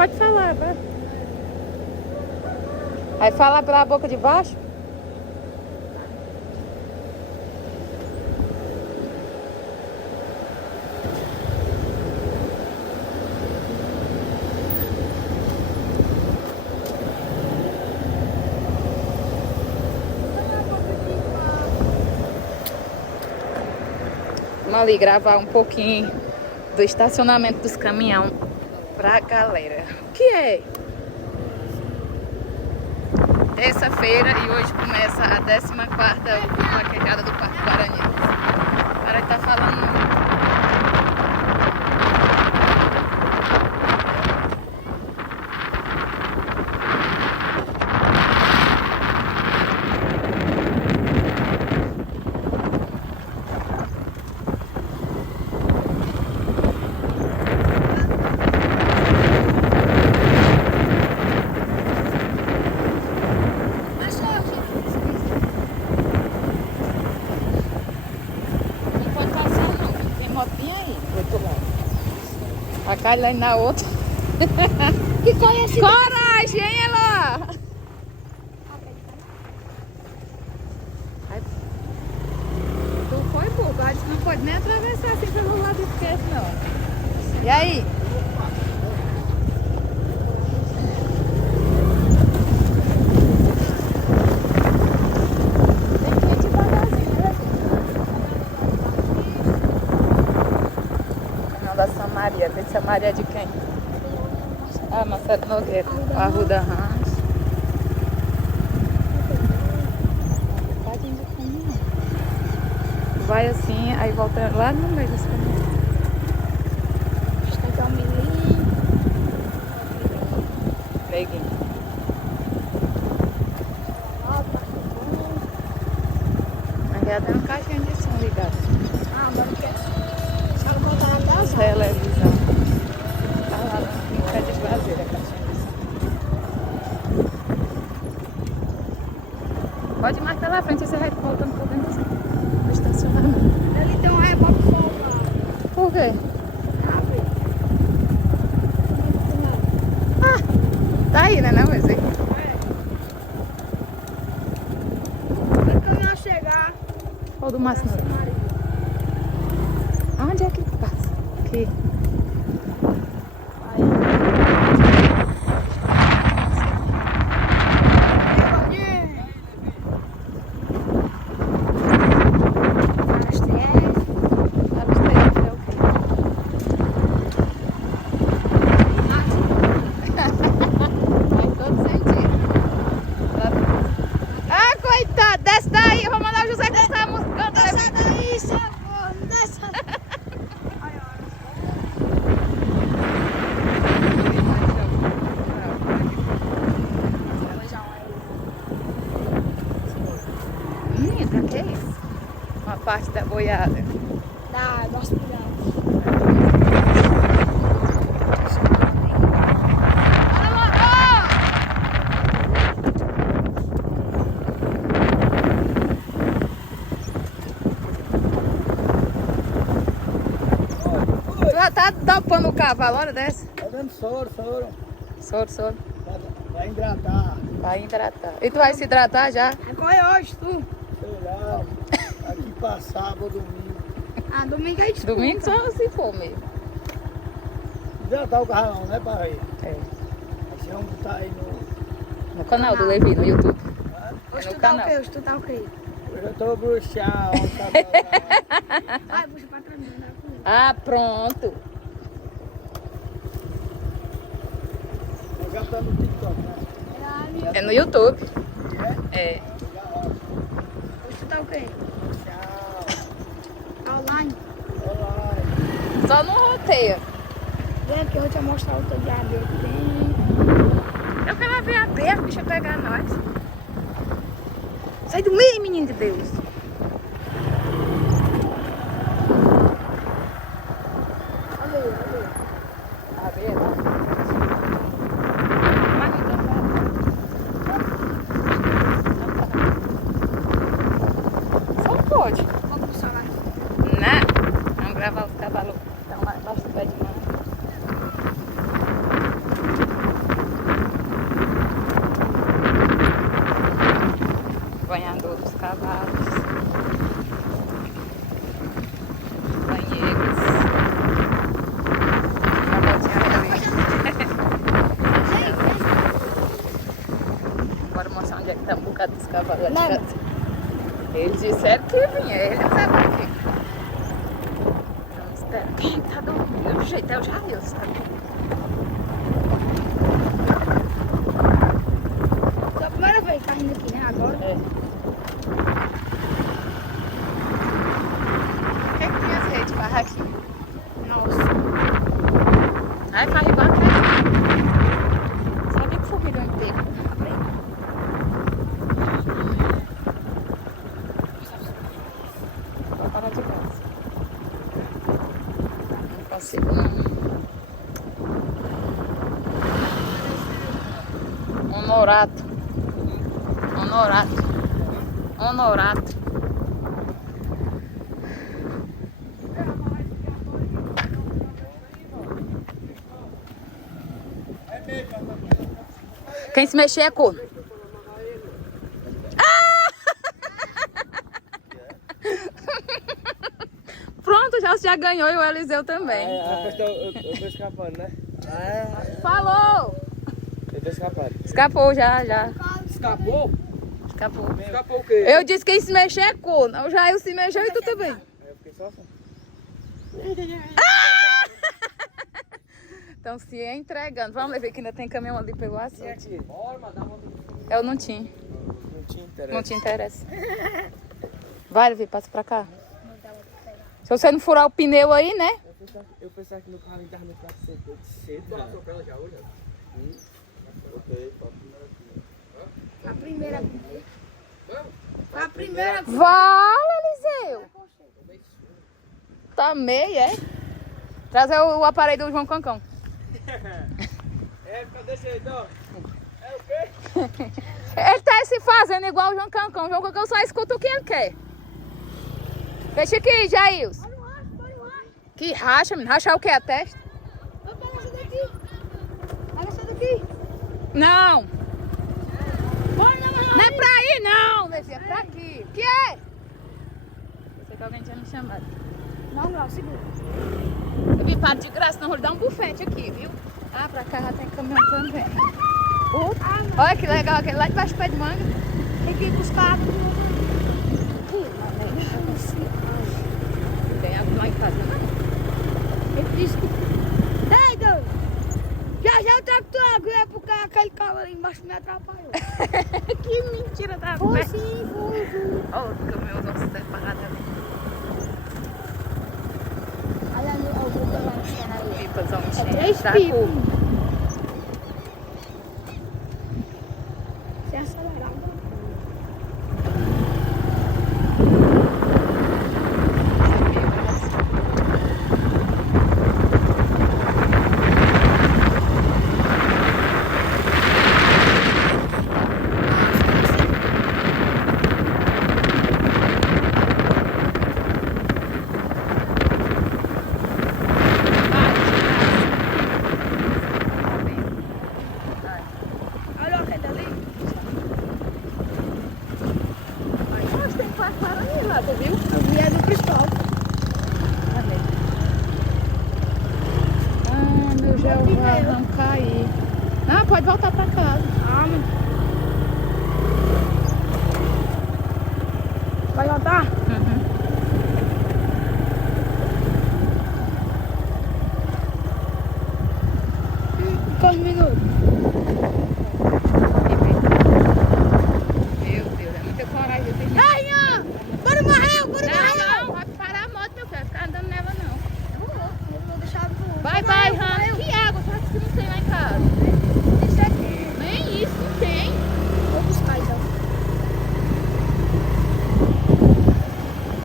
pode falar, vai. Aí fala pela boca de baixo. Vamos ali gravar um pouquinho do estacionamento dos caminhões pra galera. O que é? Terça-feira e hoje começa a 14ª vaquejada do Parque Paranhos. O cara tá falando. A Kylie na outra. Que foi esse? Coragem, hein, Elô? Tu foi burro, a gente não pode nem atravessar assim pelo lado esquerdo, não. E aí? Tem que ir devagarzinho, né? Não, da Samaria. Tem Samaria de quem? Ah, Marcelo Nogueira. Arruda Rancho. Vai assim, aí volta lá no meio desse caminho. Está aqui o milhinho. Neguinho. Aqui até uma caixinha de som ligada. Ah, agora quer. Só botar até as Televisão. Tá lá no pé de traseira a caixinha de som. Pode ir mais pela frente, você vai voltando por dentro do estacionamento. ali tem um reboque soltado. Por quê? Tá aí, né? Não, esse aí. Quando o caminhão chegar. Ou do Márcio. Onde é que passa? Aqui. Ah, coitado, desce daí, eu vou mandar o José cantar a música. Desce daí, seu povo, desce. Menina, que é isso? Uma parte da boiada. Dá, gosto de dar. Tu já tá dopando o cavalo, hora dessa? Tá dando soro. Soro. Vai hidratar. Vai hidratar. E tu vai se hidratar já? Qual é hoje, tu? Sei lá. Aqui pra sábado, domingo. Ah, domingo aí desculpa. Domingo só se for mesmo. Hidratar o carro não, né, pai? É. Aí você vamos botar aí No canal do Levi, no YouTube. Hoje no tu tá canal. o quê? Hoje tu tá o quê? Hoje eu tô bruxão, tá Vai, puxa pra trás. Ah, pronto. bom. Já tá no TikTok, né? É no YouTube. É. Hoje tu tá o quê? Tchau. Tá online? Olá. Só não roteia. Vem aqui, eu vou te mostrar o teu de abelha que tem. Eu quero ver a abelha, bicha pegar nós. Sai do meio, menino de Deus. Olha aí. A abelha, não? Mas não tá falando. Só pode. Vamos pro celular. Né? Vamos gravar os cavalos que estão lá embaixo do pé de manga. Eles disseram que vinha, ele não sabe por quê. Então espera, quem é que tá dormindo? O jeito é o Jair, sabe? É a primeira vez que tá indo aqui, né? Agora. É. O que é que tem as redes para aqui? Nossa. Ai, carro bacana. Sabia que formiga inteiro. Vou parar de graça. Não consigo, não. Honorato. Honorato. Honorato. Quem se mexer é corno. Ah! Pronto, já ganhou e o Eliseu também. Eu tô escapando, né? Falou! Eu tô escapando. Escapou já. Escapou? Escapou. Escapou o quê? Eu disse que quem se mexer é corno. O Jair se mexeu e tu também. Eu fiquei só assim. Estão se entregando. Vamos ver que ainda tem caminhão ali pelo E açude. aqui? Bora, mas dá uma... Eu não tinha. Não te interessa. Não te interessa. Vai, Levi, passa pra cá. Se você não furar o pneu aí, né? Eu pensava que no carro ainda me prato cedo. Já passou pra ela já hoje? A primeira. A primeira. Vala, Eliseu. Tá meio, é? Traz o aparelho do João Cancão. Cadê esse aí, ó? É o quê? Ele tá se fazendo igual o João Cancão. O João Cancão só escuta o que ele quer. Deixa aqui, Jails. Que racha, menino. Rachar o que? A testa? Pega essa daqui. Pega essa daqui. Não. Bora, Não é pra ir, não. Levi, é pra aqui. O que é? Pensei que alguém tinha me chamado. Não, segura. Levi, para de graça, não vou lhe dar um bufete aqui, viu? Ah, pra cá já tem caminhão também. Olha que legal, aquele lá debaixo do pé de manga. Tem que ir buscar. Tem água lá em casa, não? Ele disse que... Ei, Deus! Já eu trago tua água, é porque aquele carro ali embaixo me atrapalhou. Que mentira da Foi mãe. sim, foi. Olha o caminhão não se separado ali. Olha ali, eu vou pegar um chão ali. Pipas, ó, É 3 da pipas. curva.